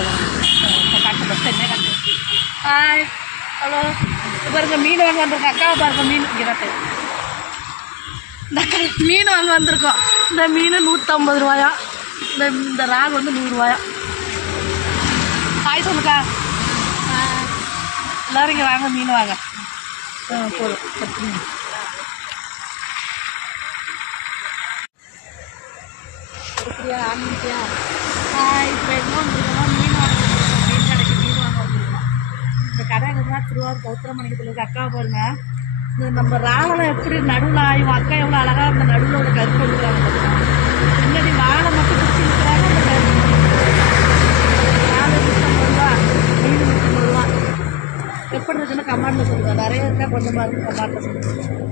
காட்டு பஸ் என்ன காட்டு. ஹாய் ஹலோ, பாருங்க மீன் வாங்க வந்திருக்கோம். அக்கா பாருங்க மீன் இங்கே காட்டு. இந்த மீன் வாங்க வந்திருக்கோம். இந்த மீன் 150 ரூபாயா, இந்த ராகு வந்து 100 ரூபாயா. ஹாய் சொல்லுக்கா. எல்லோரும் இங்கே வாங்க மீன் வாங்க. போதும் 10 மீன். ஹாய், இப்போ என்ன வந்துருக்கோம், மீன் வாங்க வந்துருக்கோம். மீன் கடைக்கு மீன் வாங்க வந்துருக்கோம். இந்த கடை எங்கன்னா திருவாரூர் கௌத்திரமணிக்கத்தில் இருக்க. அக்கா பாருங்க, இந்த நம்ம ராவலை எப்படி நடுவில் ஆயும். அக்கா எவ்வளோ அழகாக அந்த நடுவில் ஒரு கருப்பு எடுக்கிறாங்க. பின்னாடி வாழை மட்டும் பிடிச்சி இருக்கிறாங்க. அந்த வாழை 150 ரூபா, மீன் 150 ரூபா. எப்படி இருக்குன்னு கமாண்டில் சொல்லுங்கள். நிறைய இருக்கா கொஞ்சமாக இருக்கு கமாண்டில் சொல்லுங்கள்.